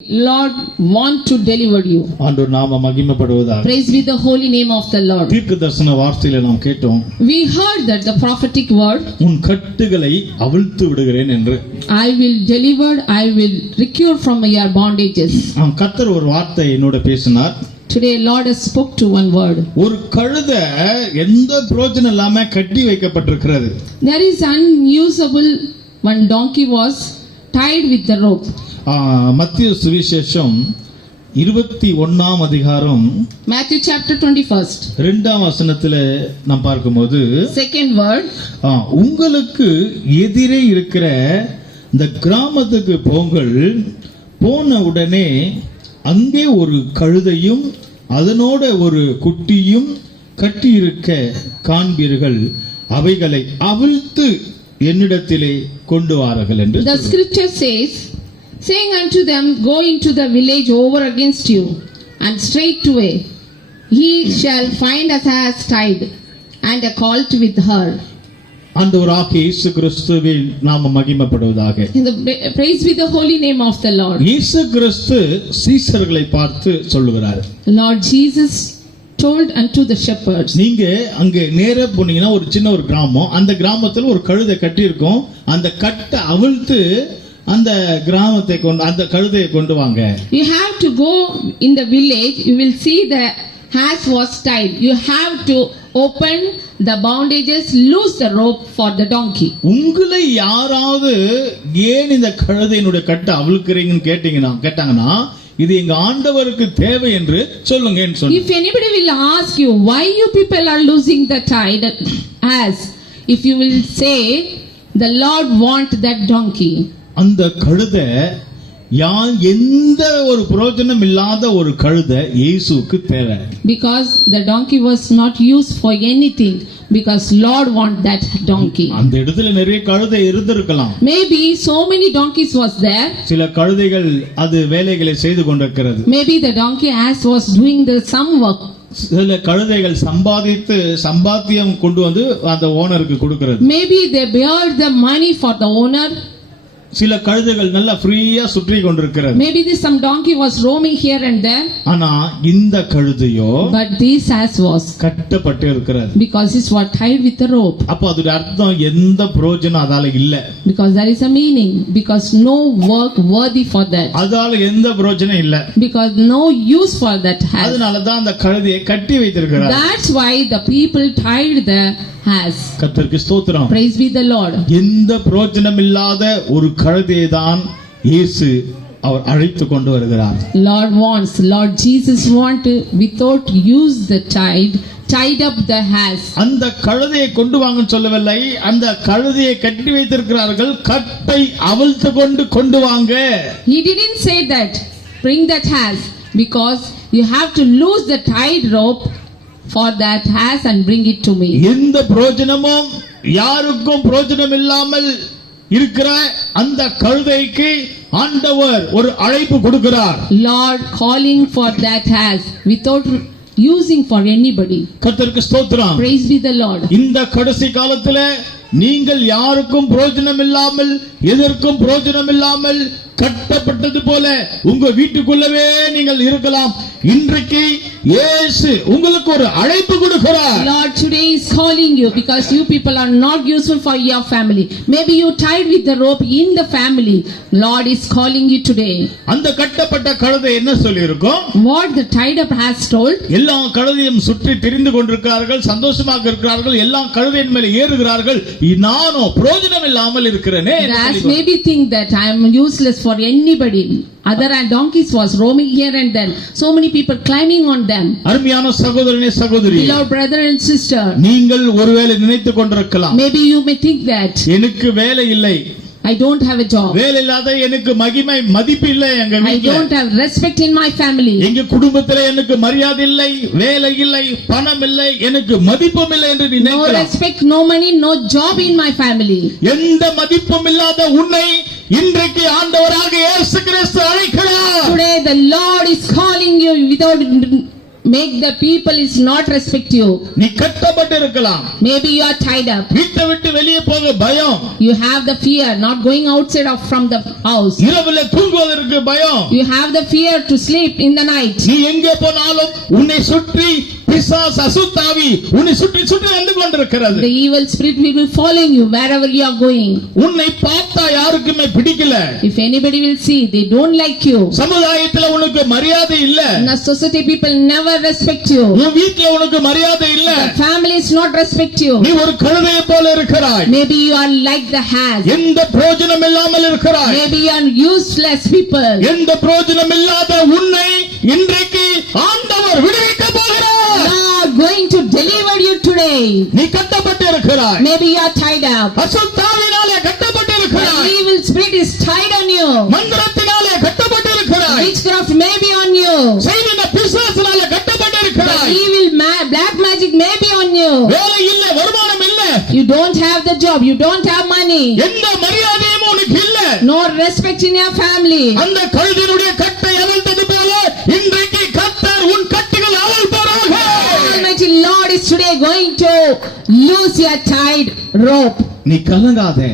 Lord want to deliver you. ஆண்டவர் நாம மகிமைப்படுவதாக Praise be the holy name of the Lord. தீர்க்க தரிசன வார்த்தையில நாம் கேட்டோம் We heard that the prophetic word, உன் கட்டுகளை அவிழ்த்து விடுகிறேன் என்று I will deliver, I will recure from your bondages. ஆம், கர்த்தர் ஒரு வார்த்தை என்னோட பேசினார் Today Lord has spoke to one word. ஒரு கழுத எந்த பிரயோஜனம் இல்லாம கட்டி வைக்கப்பட்டிருக்கிறது There is unusable one donkey was tied with the rope. மத்திய சுவிசேஷம் இருபத்தி ஒன்னாம் அதிகாரம் Matthew chapter 21st. இரண்டாம் வசனத்துல நாம் பார்க்கும்போது word, ஆ, உங்களுக்கு எதிரே இருக்கிற இந்த கிராமத்துக்கு போங்கள் போன உடனே அங்கே ஒரு கழுதையும் அதனோட ஒரு குட்டியும் கட்டியிருக்க காண்பீர்கள். அவைகளை அவிழ்த்து என்னிடத்திலே கொண்டு வாருங்கள் என்று the scripture says, saying unto them, Go into the village over against you, and straightway he shall find us as tied, and a colt with her. ஆண்டவராகிய இயேசு கிறிஸ்துவில் நாம மகிமைப்படுவதாக the praise be the holy name of the Lord. இயேசு கிறிஸ்து சீசர்களை பார்த்து சொல்லுகிறார் Lord Jesus told unto the shepherds, நீங்க அங்க நேரா போனீங்கன்னா ஒரு சின்ன ஒரு கிராமம் அந்த கிராமத்துல ஒரு கழுதை கட்டி இருக்கும் அந்த கட்டை அவிழ்த்து அந்த கிராமத்தை கொண்டு அந்த கழுதையை கொண்டு வாங்க You have to go in the village, you will see the has was tied. You have to open the bondages, loose the rope for the donkey. உங்களை யாராவது ஏன் இந்த கழுதையினுடைய கட்டை அவிழ்க்கிறீங்கன்னு கேட்டீங்கன்னா கேட்டாங்கன்னா இது எங்க ஆண்டவருக்கு தேவை என்று சொல்லுங்கன்னு சொல்லு If anybody will ask you why you people are losing the tide, as if you will say, the Lord want that donkey. அந்த கழுதை யா எந்த ஒரு பிரயோஜனம் இல்லாத ஒரு கழுதை இயேசுவுக்கு தேவை Because the donkey was not used for anything, because Lord want that donkey. அந்த இடத்துல நிறைய கழுதை இருந்திருக்கலாம் Maybe so many donkeys was there. சில கழுதைகள் அது வேலைகளை செய்து கொண்டிருக்கிறது Maybe the donkey as was doing the some work. சில கழுதைகள் சம்பாதித்து சம்பாத்தியம் கொண்டு வந்து அந்த ஓனருக்கு கொடுக்கிறது Maybe they bear the money for the owner. சில கழுதைகள் நல்லா ஃப்ரீயா சுற்றி கொண்டிருக்கிறது Maybe this some donkey was roaming here and there. ஆனா இந்த கழுதையோ But this as was கட்டப்பட்டு இருக்கிறது because it was tied with a rope. அப்போ அதோட அர்த்தம் எந்த பிரயோஜனம் அதால இல்ல Because there is a meaning. Because no work worthy for that. அதால எந்த பிரயோஜனம் இல்ல Because no use for that has. அதனாலதான் அந்த கழுதையை கட்டி வைத்திருக்கிறார் That's why the people tied the has. கர்த்தருக்கு ஸ்தோத்திரம் Praise be the Lord. எந்த பிரயோஜனம் இல்லாத ஒரு கழுதையை தான் இயேசு அவர் அழைத்து கொண்டு வருகிறார் Lord wants, Lord Jesus want to, without use the tide, tied up the has. அந்த கழுதையை கொண்டு வாங்கன்னு சொல்லவில்லை அந்த கழுதையை கட்டி வைத்திருக்கிறார்கள் கட்டை அவிழ்த்து கொண்டு கொண்டு வாங்க He didn't say that, bring that has, because you have to lose the tied rope for that has and bring it to me. எந்த பிரயோஜனமும் யாருக்கும் பிரயோஜனம் இல்லாமல் இருக்கிற அந்த கழுதைக்கு ஆண்டவர் ஒரு அழைப்பு கொடுக்கிறார் Lord calling for that has, without using for anybody. கர்த்தருக்கு ஸ்தோத்திரம் Praise be the Lord. இந்த கடைசி காலத்துல நீங்கள் யாருக்கும் பிரயோஜனம் இல்லாமல் எதற்கும் பிரயோஜனம் இல்லாமல் கட்டப்பட்டது போல உங்க வீட்டுக்குள்ளவே நீங்கள் இருக்கலாம் இன்றைக்கு இயேசு உங்களுக்கு ஒரு அழைப்பு கொடுக்கிறார் Lord today is calling you because you people are not useful for your family. Maybe you tied with the rope in the family. Lord is calling you today. அந்த கட்டப்பட்ட கழுதை என்ன சொல்லி இருக்கும் What the tied up has told, எல்லா கழுதையும் சுற்றி திரிந்து கொண்டிருக்கிறார்கள் சந்தோஷமாக இருக்கிறார்கள் எல்லா கழுதையின் மேல ஏறுகிறார்கள் நானோ பிரயோஜனம் இல்லாமல் இருக்கிறேனே As maybe think that I am useless for anybody. Other and donkeys was roaming here and then. So many people climbing on them. அருமையான சகோதரனே சகோதரி Beloved brother and sister, நீங்கள் ஒருவேளை நினைத்துக் கொண்டிருக்கலாம் maybe you may think that எனக்கு வேலை இல்லை I don't have a job. வேலை இல்லாத எனக்கு மகிமை மதிப்பு இல்லை எங்க I வீட்டுல don't have respect in my family. எங்க குடும்பத்துல எனக்கு மரியாதை இல்லை வேலை இல்லை பணம் இல்லை எனக்கு மதிப்பும் இல்லை என்று நீ No respect, no money, no job in my family. எந்த மதிப்பும் இல்லாத உன்னை இன்றைக்கு ஆண்டவராக இயேசு கிறிஸ்து அழைக்கிறார் Today the Lord is calling you without make the people is not respect you. நீ கட்டப்பட்டு இருக்கலாம் Maybe you are tied up. வீட்டை விட்டு வெளியே போக பயம் You have the fear not going outside of from the house. இரவுல தூங்குவதற்கு பயம் You have the fear to sleep in the night. நீ எங்கே போனாலும் உன்னை சுற்றி பிசாஸ் அசுத்தாவி உன்னை சுற்றி சுற்றி வந்து கொண்டிருக்கிறது The evil spirit will be following you wherever you are going. உன்னை பார்த்தா யாருக்குமே பிடிக்கல If anybody will see, they don't like you. சமுதாயத்துல உனக்கு மரியாதை இல்ல In society, people never respect you. உன் வீட்டுல உனக்கு மரியாதை இல்ல The families not respect you. நீ ஒரு கழுதையை போல இருக்கிறாய் Maybe you are like the hares. எந்த பிரயோஜனம் இல்லாமல் இருக்கிறாய் Maybe you are useless people. எந்த பிரயோஜனம் இல்லாத உன்னை இன்றைக்கு ஆண்டவர் விடுவிக்க போகிறார் God going to deliver you today. நீ கட்டப்பட்டு இருக்கிறாய் Maybe you are tied up. அசுத்தாவினாலே கட்டப்பட்டு The இருக்கிறாய் evil spirit is tied on you. மந்திரத்தினாலே கட்டப்பட்டு இருக்கிறாய் Witchcraft may be on you. செய்தின பிசாசினாலே கட்டப்பட்டு The இருக்கிறாய் evil ma- black magic may be on you. வேலை இல்ல வருமானம் இல்ல You don't have the job. You don't have money. எந்த மரியாதையும் உனக்கு இல்ல No respect in your family. அந்த கழுதினுடைய கட்டை அவிழ்த்தது போல Lord is today going to loose your tied rope. நீ கலங்காதே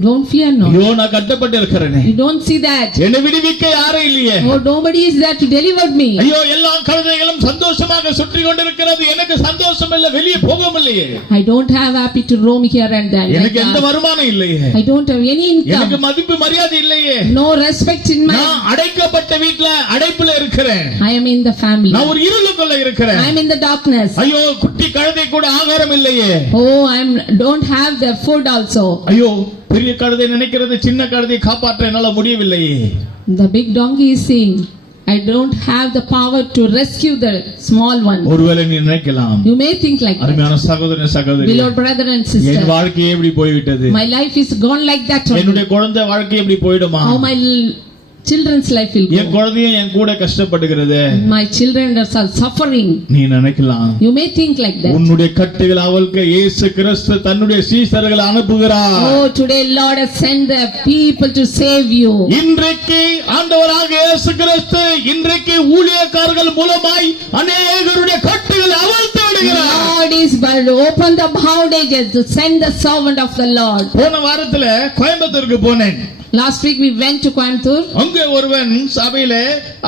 Don't fear no. ஐயோ நான் கட்டப்பட்டு இருக்கிறேனே You don't see that. என்னை விடுவிக்க யாரும் இல்லையே Oh, nobody is there to deliver me. ஐயோ எல்லா கழுதைகளும் சந்தோஷமாக சுற்றி கொண்டிருக்கிறது எனக்கு சந்தோஷம் இல்ல வெளியே போக இல்லையே I don't have happy to roam here and there. எனக்கு எந்த. வருமானம் இல்லையே I don't have any எனக்கு income. மதிப்பு மரியாதை இல்லையே No respect in my. நான் அடைக்கப்பட்ட வீட்டுல அடைப்புல இருக்கிறேன் I am in the family. நான் ஒரு இருளுக்குள்ள இருக்கிறேன் I am in the darkness. ஐயோ குட்டி கழுதை கூட ஆகாரம் இல்லையே Oh, I am don't have the food also. ஐயோ பெரிய கழுதை நினைக்கிறது சின்ன கழுதையை காப்பாற்ற என்னால முடியவில்லையே The big donkey is saying, I don't have the power to rescue the small one. ஒருவேளை நீ நினைக்கலாம் You may think like that. அருமையான சகோதரன் சகோதரி Beloved brother and N sister, வாழ்க்கையே இப்படி போய்விட்டது my life is gone like that என்னுடைய. குழந்தை வாழ்க்கை எப்படி போயிடுமா How my children's life will என். குழந்தையும் என் கூட கஷ்டப்படுகிறது My children are suffering. நீ நினைக்கலாம் You may think like that. உன்னுடைய கட்டுகள் அவளுக்கு இயேசு கிறிஸ்து தன்னுடைய சீசர்களை அனுப்புகிறார் Oh, today Lord has sent the people to save you. இன்றைக்கு ஆண்டவராக இயேசு கிறிஸ்து இன்றைக்கு ஊழியக்காரர்கள் மூலமாய் அநேகருடைய கட்டுகள் அவிழ்த்து விடுகிறார் Lord is but open the bondages to send the servant of the Lord. போன வாரத்துல கோயம்புத்தூருக்கு போனேன் Last week we went to Coimbatore. அங்கே ஒருவன் சபையில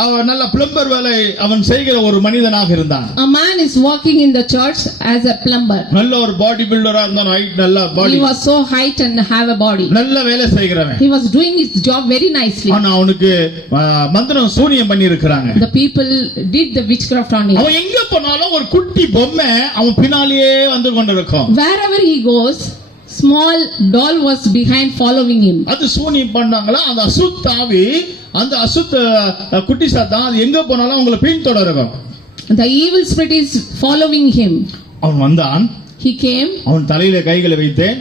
அவன் நல்ல பிளம்பர் வேலை அவன் செய்கிற ஒரு மனிதனாக இருந்தான் A man is working in the church as a plumber. நல்ல ஒரு பாடி பில்டரா இருந்தான் height நல்ல பாடி He was so height and have a body. நல்ல வேலை செய்கிறவன் He was doing his job very nicely. ஆனா அவனுக்கு மந்திரம் சூனியம் பண்ணி இருக்கிறாங்க The people did the witchcraft on him. அவன் எங்க போனாலும் ஒரு குட்டி பொம்மை அவன் பின்னாலேயே வந்து கொண்டிருக்கும் Wherever he goes, small doll was behind following him. அது சூனியம் பண்ணாங்களா அந்த அசுத்தாவி அந்த அசுத்த குட்டி சாத்தான் அது எங்க போனாலும் அவங்கள பின்தொடரும் The evil spirit is following him. அவன் வந்தான் He came. அவன் தலையில கைகளை வைத்தேன்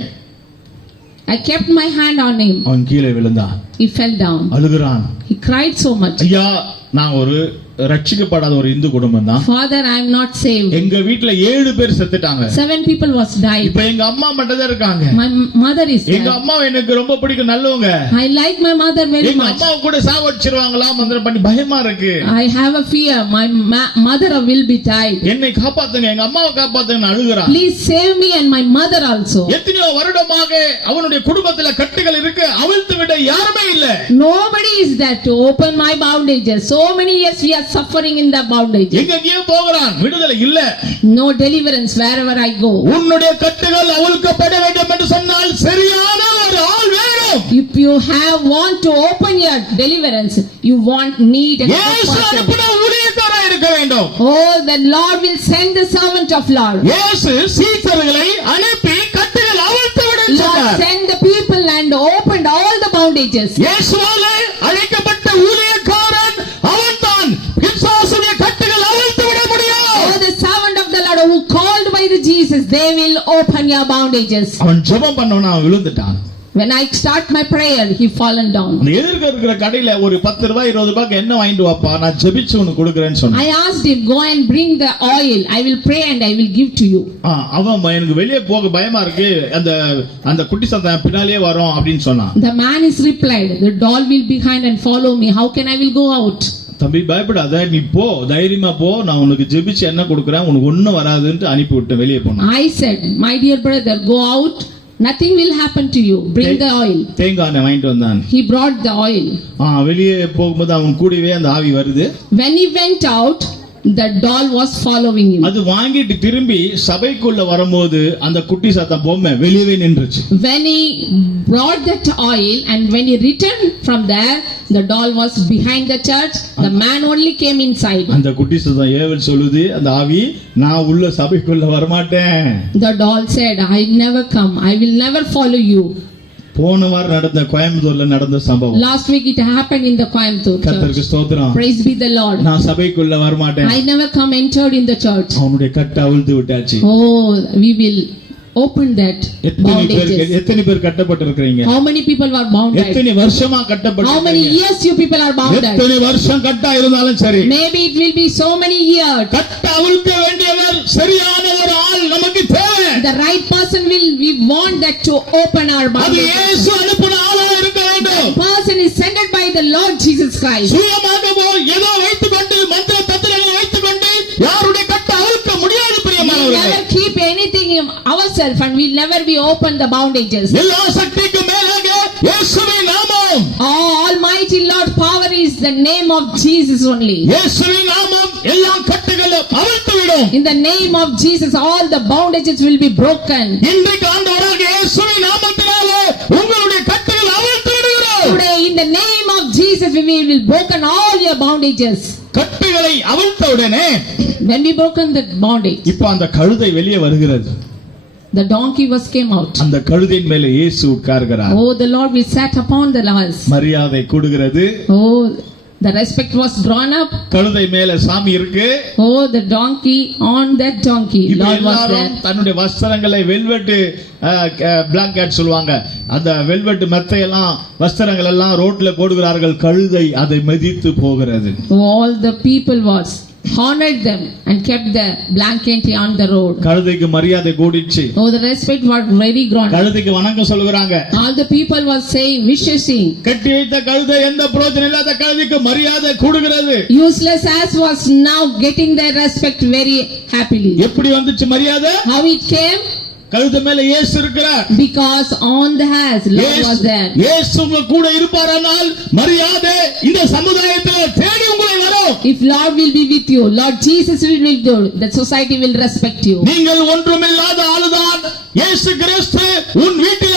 I kept my hand on him. அவன் கீழே விழுந்தான் He fell down. அழுகிறான் He cried so much. ஐயா நான் ஒரு ரட்சிக்கப்படாத ஒரு இந்து குடும்பம் தான் Father, I am not saved. எங்க வீட்டுல ஏழு பேர் செத்துட்டாங்க Seven people was died. இப்ப எங்க அம்மா மட்டும் தான் இருக்காங்க My m- mother is எங்க. அம்மா எனக்கு ரொம்ப பிடிக்கும் நல்லவங்க I like my mother very எங்க much. அம்மாவை கூட சாவடிச்சிருவாங்களா மந்திரம் பண்ணி பயமா இருக்கு I have a fear. My mother will be died. என்னை காப்பாத்துங்க எங்க அம்மாவை காப்பாத்துங்க அழுகுறான் Please save me and my mother also. எத்தனையோ வருடமாக அவனுடைய குடும்பத்துல கட்டுகள் இருக்கு அவிழ்த்து விட யாருமே இல்ல Nobody is there to open my bondages. So many years we are suffering in the bondage. எங்க எங்கேயோ போகிறான் விடுதலை இல்ல No deliverance wherever I go. உன்னுடைய கட்டுகள் அவிழ்க்கப்பட வேண்டும் என்று சொன்னால் சரியான ஒரு ஆள் வேணும் If you have want to open your deliverance, you want need and இயேசு person. அனுப்பின ஊழியக்காரா இருக்க வேண்டும் Oh, the Lord will send the servant of Lord. இயேசு சீசர்களை அனுப்பி கட்டுகள் அவிழ்த்து விட Lord சொன்னார் send the people and opened all the bondages. இயேசுவாலே அழைக்கப்பட்ட they will open your bondages. அவன் ஜெபம் பண்ணவன அவன் விழுந்துட்டான் When I start my prayer, he fallen down. எதிர்க்க இருக்கிற கடையில ஒரு பத்து ரூபாய் இருபது ரூபாய்க்கு என்ன வாங்கிட்டு வாப்பா நான் ஜெபிச்சு உனக்கு கொடுக்குறேன்னு சொன்னான் I asked him, go and bring the oil. I will pray and I will give to you. அவன் எனக்கு வெளியே போக பயமா இருக்கு அந்த அந்த குட்டி சத்தம் பின்னாலேயே வரும் அப்படின்னு சொன்னான் The man is replied, the doll will behind and follow me. How can I will go out? தம்பி பயப்படாத நீ போ தைரியமா போ நான் உனக்கு ஜெபிச்சு என்ன கொடுக்குறேன் உனக்கு ஒண்ணும் வராதுன்ட்டு அனுப்பி விட்டு வெளியே போனான் I said, My dear brother, go out, nothing will happen to you. Bring the oil. தேங்காய் எண்ணெய் வாங்கிட்டு வந்தான் He brought the oil. ஆ வெளியே போகும்போது அவன் கூடவே அந்த ஆவி வருது When he went out, the doll was following him. அது வாங்கிட்டு திரும்பி சபைக்குள்ள வரும்போது அந்த குட்டி சத்தம் பொம்மை வெளியவே நின்றுச்சு When he brought that oil and when he returned from there, the doll was behind the church. The man only came inside. அந்த குட்டி சத்தம் ஏவல் சொல்லுது அந்த ஆவி நான் உள்ள சபைக்குள்ள வரமாட்டேன் The doll said, I never come. I will never follow you. போன வாரம் நடந்த கோயம்புத்தூர்ல நடந்த சம்பவம் week it happened in the Coimbatore church. கர்த்தருக்கு ஸ்தோத்திரம் Praise be the Lord. நான் சபைக்குள்ள வரமாட்டேன் I never come entered in the church. அவனுடைய கட்டை அவிழ்த்து விட்டாச்சு Oh, we will that எத்தனை பேர். எத்தனை பேர் கட்டப்பட்டிருக்கிறீங்க How many people were bounded? எத்தனை வருஷமா How many years you people are? எத்தனை வருஷம் கட்டா இருந்தாலும் சரி Maybe it will be so many years. கட்ட அவிழ்க்க வேண்டியவர் சரியான ஒரு ஆள் நமக்கு தேவை The right person will, we want that to open our அது bondages. இயேசு அனுப்பின ஆளா இருக்க வேண்டும் Person is sent by the Lord Jesus Christ. சுயமாகவோ ஏதோ வைத்துக் கொண்டு மந்திர தத்திரங்களை வைத்துக் கொண்டு யாருடைய கட்ட அவிழ்க்க முடியாது பிரியமானவர்களே never keep anything in ourselves and we'll never be open the bondages. எல்லா சக்திக்கும் மேலாக இயேசுவின் நாமம் Almighty Lord power is the name of Jesus only. இயேசுவின் நாமம் எல்லா கட்டுகளும் அவிழ்த்து விடும் In the name of Jesus, all the bondages will be broken. இன்றைக்கு ஆண்டவராக இயேசுவின் நாமத்தினாலே the name of Jesus, we will broken all your bondages. கட்டுகளை அவிழ்த்த உடனே When we broken the bondage, இப்ப அந்த கழுதை வெளியே வருகிறது the donkey was came out. அந்த கழுதையின் மேலே இயேசு உட்கார்கிறார் Oh, the Lord will sat upon the horse. மரியாதை கொடுக்கிறது Oh, the respect was drawn up. கழுதை மேல சாமி இருக்கு Oh, the donkey on that donkey. Lord was there. தன்னுடைய வஸ்திரங்களை வெல்வெட்டு பிளாங்கெட் சொல்லுவாங்க அந்த வெல்வெட்டு மெத்தையெல்லாம் வஸ்திரங்கள் எல்லாம் ரோட்ல போடுகிறார்கள் கழுதை அதை மிதித்து போகிறது All the people was honored them and kept the blanket on the road. கழுதைக்கு மரியாதை கூடிச்சு Oh, the respect was very grown. கழுதைக்கு வணக்கம் சொல்லுகிறாங்க All the people was saying, wishing. கட்டி வைத்த கழுதை எந்த பிரயோஜனம் இல்லாத கழுதைக்கு மரியாதை கூடுகிறது Useless ass was now getting their respect very happily. எப்படி வந்துச்சு மரியாதை How it came? கழுதை மேல இயேசு இருக்கிறார் Because on the ass, Lord was there. இயேசு உங்க கூட இருப்பாரானால் மரியாதை இந்த சமுதாயத்தில் தேடி உங்களை வரும் If Lord will be with you, Lord Jesus will be with you, the society will respect you. நீங்கள் ஒன்றுமில்லாத ஆளுதான் இயேசு கிறிஸ்து உன் வீட்டில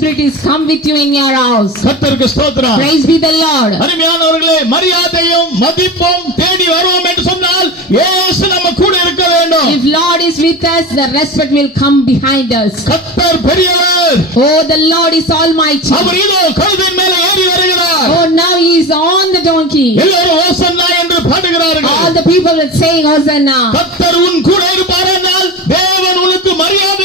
Spirit is come with you in your house. கர்த்தருக்கு ஸ்தோத்திரம் Praise be the Lord. அருமையானவர்களே மரியாதையும் மதிப்பும் தேடி வருவோம் என்று சொன்னால் இயேசு நம்ம கூட இருக்க வேண்டும் If Lord is with us, the respect will come behind us. கர்த்தர் பெரியவர் Oh, the Lord is almighty. அவர் இதோ கழுதின் மேல ஏறி வருகிறார் Oh, now he is on the donkey. எல்லாரும் ஓசன்னா என்று All பாடுகிறார்கள் the people are saying Hosanna. கர்த்தர் உன் கூட இருப்பாரானால் தேவன் உனக்கு மரியாதையும்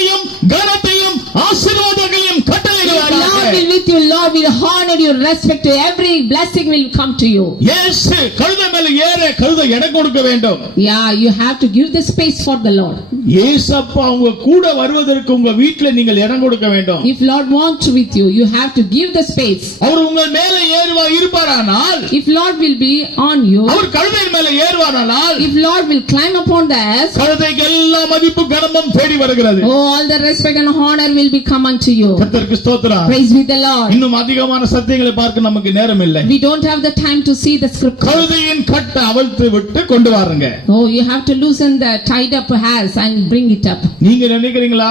கட்டளையிடுவாராக will with you, Lord will honor you, respect you, every blessing will come to you. இயேசு கழுதை மேல ஏற கழுதை இடம் கொடுக்க வேண்டும் Yeah, you have to give the space for the Lord. ஏசப்பா உங்க கூட வருவதற்கு உங்க வீட்டுல நீங்கள் இடம் கொடுக்க வேண்டும் If Lord wants to with you, you have to give the space. அவர் உங்கள் மேல ஏறுவா இருப்பாரானால் If Lord will be on you, அவர் கழுதையின் மேல ஏறுவாரானால் if Lord will climb upon the ass, கழுதைக்கு எல்லா மதிப்பு கனமும் தேடி வருகிறது oh, all the respect and honor will be come unto you. கர்த்தருக்கு ஸ்தோத்திரம் Praise be the Lord. இன்னும் அதிகமான சத்தியங்களை பார்க்க நமக்கு நேரம் இல்லை We don't have the time to see the scripture. கழுதையின் கட்டை அவிழ்த்து விட்டு கொண்டு வாருங்க Oh, you have to loosen the tied up hairs and bring it up. நீங்க நினைக்கிறீங்களா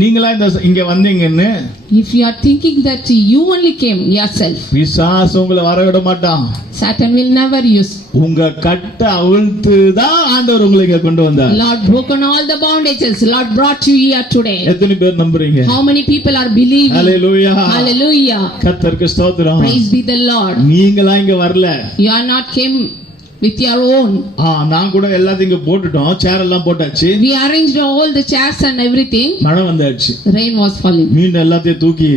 நீங்களா இந்த இங்க வந்தீங்கன்னு If you are thinking that you only came yourself, பிசாசு உங்களை வர விட மாட்டான் Satan will never use. உங்க கட்டை அவிழ்த்து தான் ஆண்டவர் உங்களை இங்க கொண்டு வந்தார் Lord broken all the bondages. Lord brought you here today. எத்தனை பேர் நம்புறீங்க How many people are believing? Hallelujah Hallelujah. கர்த்தருக்கு ஸ்தோத்திரம் Praise be the Lord. நீங்களா இங்க வரல You are not came with your own. ஆ நான் கூட எல்லாத்தையும் இங்க போட்டுட்டோம் சேர் எல்லாம் போட்டாச்சு We arranged all the chairs and everything. மழை வந்தாச்சு Rain was falling. மீன் எல்லாத்தையும் தூக்கி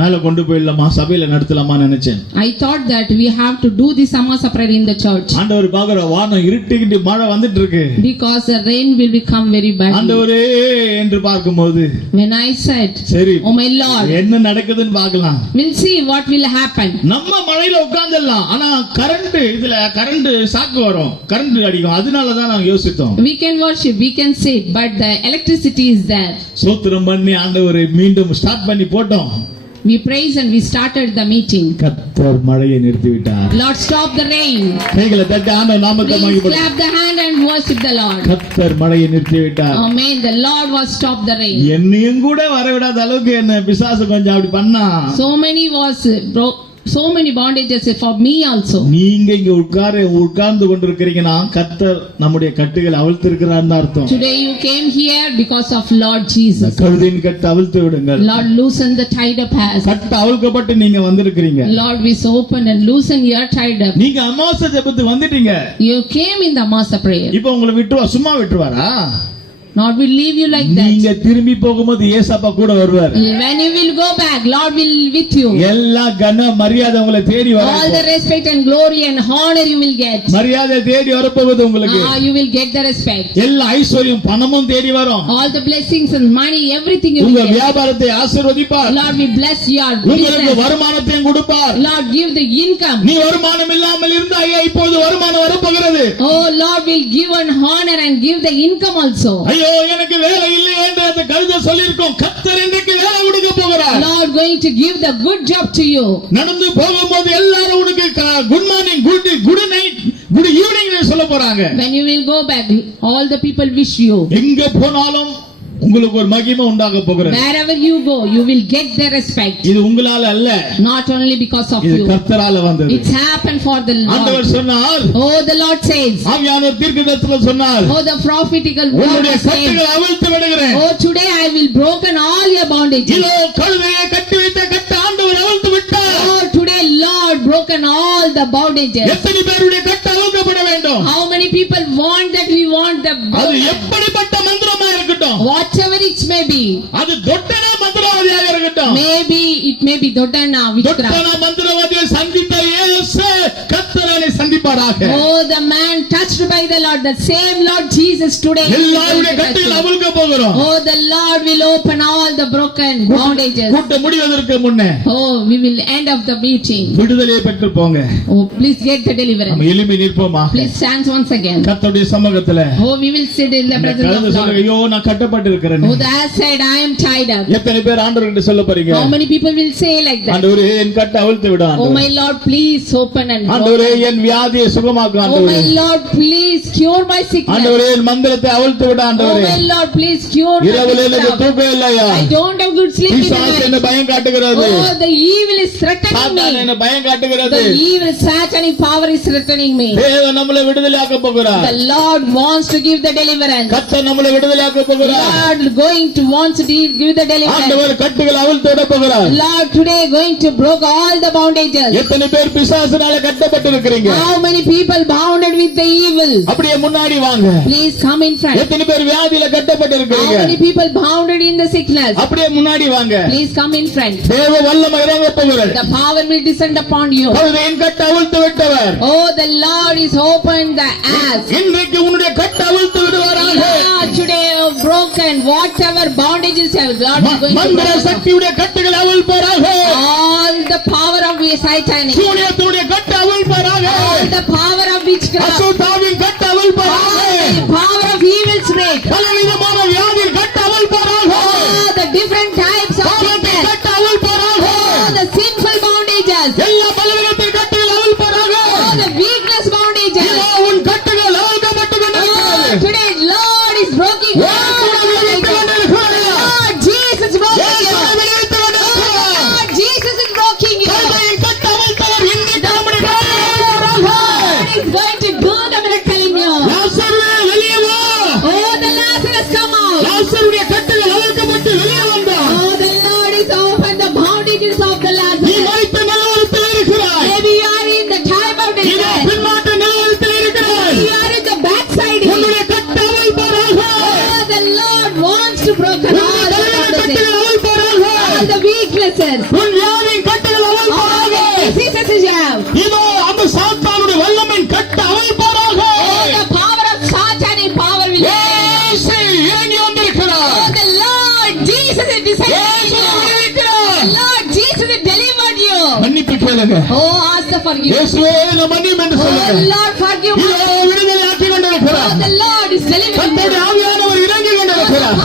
மேல கொண்டு போயிடலாமா சபையில நடத்தலாமா நினைச்சேன். I thought that we have to do the Samasa prayer in the church. ஆண்டவர் பாக்குற வானம் இருட்டிக்கிட்டு மழை வந்துட்டு இருக்கு because the rain will become very bad. ஆண்டவரே என்று பார்க்கும்போது When I said, சரி Oh my Lord, என்ன நடக்குதுன்னு பார்க்கலாம். we'll see what will happen. நம்ம மழையில உட்கார்ந்துடலாம். ஆனா கரண்ட் இதுல கரண்ட் சாக்கு வரும். கரண்ட் அடிக்கும். அதனாலதான் நாங்க யோசித்தோம். We can worship, we can sit, but the electricity is there. சோத்திரம் பண்ணி ஆண்டவரை மீண்டும் ஸ்டார்ட் பண்ணி போட்டோம். We praise and we started the meeting. கத்தர் மழையை நிறுத்தி விட்டார் Lord, stop the rain. கைகளை தட்டி ஆண்டவர் நாமத்தை மகிமைப்படுத்து. clap the hand and worship the Lord. கத்தர் மழையை நிறுத்தி விட்டார் Amen. The Lord was stop the rain. என்னையும் கூட வரவிடாத அளவுக்கு என்ன பிசாசு கொஞ்சம் அப்படி பண்ணா So many was uh, broke. So many bondages for me also. நீங்க இங்க உட்கார உட்கார்ந்து கொண்டிருக்கிறீங்கன்னா கத்தர் நம்முடைய கட்டுகளை அவிழ்த்திருக்கிறார்னு அர்த்தம் Today you came here because of Lord Jesus. கழுதின் கட்டு அவிழ்த்து விடுங்கள் Lord, loosen the tied up hands. கட்டு அவிழ்க்கப்பட்டு நீங்க வந்திருக்கிறீங்க Lord, we open and loosen your tied up. நீங்க அமாவாசை ஜெபத்துக்கு வந்துட்டீங்க You came in the Masa prayer. இப்ப உங்களை விட்டுவா சும்மா விட்டுருவாரா Lord will leave you like that. நீங்க திரும்பி போகும்போது ஏசப்பா கூட வருவார் When you will go back, Lord will with you. எல்லா கன மரியாதை உங்களை தேடி வர All the respect and glory and honor you will get. மரியாதை தேடி வரப்போகுது உங்களுக்கு Ah, you will get the respect. எல்லா ஐஸ்வர்யம் பணமும் தேடி வரும் All the blessings and money, everything you உங்க will get. வியாபாரத்தை ஆசீர்வதிப்பார் Lord, we bless your உங்களுக்கு business. வருமானத்தையும் கொடுப்பார் Lord, give the income. நீ வருமானம் இல்லாமல் இருந்தா ஐயா இப்போது வருமானம் வரப்போகிறது Oh, Lord will give an honor and give the income also. ஐயோ எனக்கு வேலை இல்லை என்று அந்த கழுதை சொல்லியிருக்கோம் கத்தர் இன்றைக்கு வேலை கொடுக்க போகிறார் Lord going to give the good job to you. நடந்து போகும்போது எல்லாரும் உனக்கு good morning good good night good evening சொல்ல போறாங்க When you will go back, all the people wish you. எங்க போனாலும் உங்களுக்கு ஒரு மகிமை உண்டாக போகிறது Wherever you go, you will get the respect. இது உங்களால அல்ல Not only because of இது you. கர்த்தரால வந்தது It's happened for the ஆண்டவர் Lord. சொன்னார் Oh, the Lord says. ஆவியானவர் தீர்க்கதரிசனத்தில் சொன்னார் Oh, the prophetical word saying. கட்டுகளை அவிழ்த்து விடுகிறேன் Oh, today I will broken all your bondages. இதோ கழுதையை கட்டி வைத்த கட்ட ஆண்டவர் அவிழ்த்து விட்டார் Oh, Lord broken all the bondages. எத்தனை பேருடைய கட்டு அவிழ்க்கப்பட வேண்டும் How many people want that we want the அது எப்படிப்பட்ட மந்திரமா இருக்கட்டும் whatever it may be. அது தொட்டன மந்திரவாதியாக இருக்கட்டும் Maybe it may be Dodana witchcraft. தொட்டன மந்திரவாதியை சந்தித்த இயேசு Oh, the man touched by the Lord, the same Lord Jesus today. is எல்லாருடைய கட்டுகள் you. அவிழ்க்க போகிறோம் Oh, the Lord will open all the broken bondages. கூட்ட முடிவதற்கு முன்னே Oh, we will end of the meeting. விடுதலையை பெற்று போங்க Oh, please get the deliverance. நம்ம எளிமை நிற்போமா Please stand once again. கர்த்தருடைய சமூகத்துல Oh, we will sit in the இந்த presence கழுதை of சொல்லுங்க Lord. ஐயோ நான் கட்டப்பட்டு இருக்கிறேன் Oh, the ass said, I am tied up. எத்தனை பேர் ஆண்டவர்கிட்ட சொல்ல போறீங்க How many people will say like that? ஆண்டவரே என் கட்டை அவிழ்த்து Oh, ஆண்டவரே my Lord, please open and ஆண்டவரே என் வியாதியை சுகமாக்கும் Oh, ஆண்டவரே my Lord, please cure my sickness. ஆண்டவரே என் மந்திரத்தை அவிழ்த்து விட Oh, ஆண்டவரே my Lord, please cure my இரவுல எனக்கு sickness. தூக்கம் இல்லையா I don't have good sleep in the பிசாசு night. என்ன பயம் காட்டுகிறது Oh, the evil is threatening சாத்தான் me. என்ன பயம் காட்டுகிறது The evil satanic power is threatening me. தேவன் நம்மளை விடுதலையாக்க போகிறார் The Lord wants to give the deliverance. கர்த்தர் நம்மளை விடுதலையாக்க போகிறார் Lord going to want to de- give the deliverance. ஆண்டவர் கட்டுகள் அவிழ்த்து விட போகிறார் Lord today going to broke all the bondages. எத்தனை பேர் பிசாசினால கட்டப்பட்டு இருக்கிறீங்க How many people bounded with the evil? அப்படியே முன்னாடி வாங்க Please come in front. எத்தனை பேர் வியாதியில கட்டப்பட்டு How இருக்கிறீங்க many people bounded in the sickness? அப்படியே முன்னாடி வாங்க Please come in front. தேவ வல்லமை இறங்க போகிறார் The power will descend upon you. கழுதையின் கட்டு அவிழ்த்து விட்டவர் Oh, the Lord is opened the ass. இன்றைக்கு உன்னுடைய கட்டு அவிழ்த்து விடுவாராக Yeah, today uh, broken whatever bondages have God is ம- going to மந்திர break. சக்தியுடைய கட்டுகள் அவிழ்ப்பாராக All the power of satanic, சூனியத்தினுடைய கட்டு லாசருடைய கட்டுகள் கேளுங்க Oh, ask the forgiveness. இயேசுவே நான் மன்னியும் என்று Oh, சொல்லுங்க Lord, forgive me. இதோ விடுதலை ஆக்கி Oh, கொண்டிருக்கிறார் கர்த்தருடைய. ஆவியானவர் இறங்கி Oh, the கொண்டிருக்கிறார்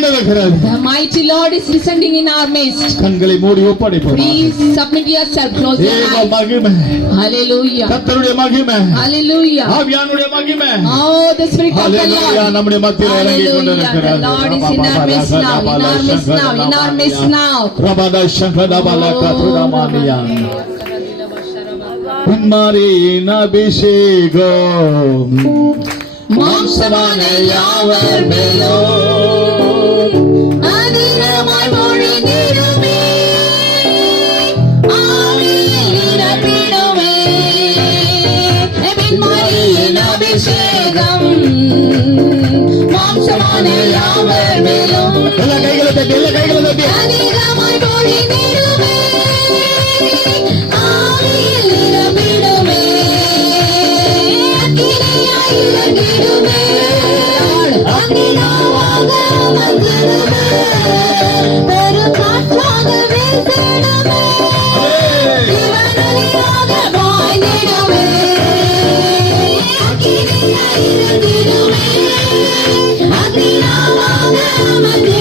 மகிமை இறங்கி கொண்டிருக்கிறது The mighty Lord is descending in our midst. கண்களை மூடி ஒப்படைப்போம் Please submit yourself, close your தேவ eyes. மகிமை Hallelujah. கர்த்தருடைய மகிமை Hallelujah. ஆவியானுடைய மகிமை Oh, the Spirit of the hallelujah Lord. நம்முடைய மத்தியில் இறங்கி Hallelujah. The கொண்டிருக்கிறார் Lord is in our midst now, in our midst now, in our midst now. ரபத சங்கடபல கதுரமானியா குமாரியின் அபிஷேகம் மாம்சமான யாவர் மேலும் மாம்சமான யாவர் மேலும் எல்லா கைகளை தட்டி எல்லா கைகளை தட்டி அதிகமாய் பொழிந்திடுமே. ஆவியில் நிரப்பிடுமே. அக்கினியாய் இறங்கிடுமே. அக்கினியாக வந்திடுமே. பெருங்காற்றாக வீசிடுமே. இவனொலியாக பாய்ந்திடுமே. அக்கினியாய்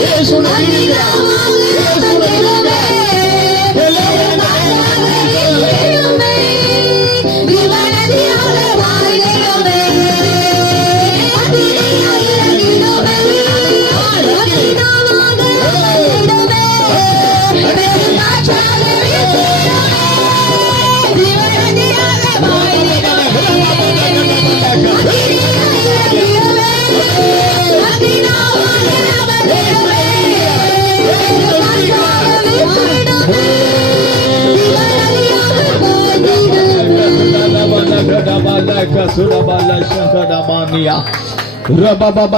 యేసు నడిగా యేసు నడిగా సురబల శంకరమానియా రబ బబ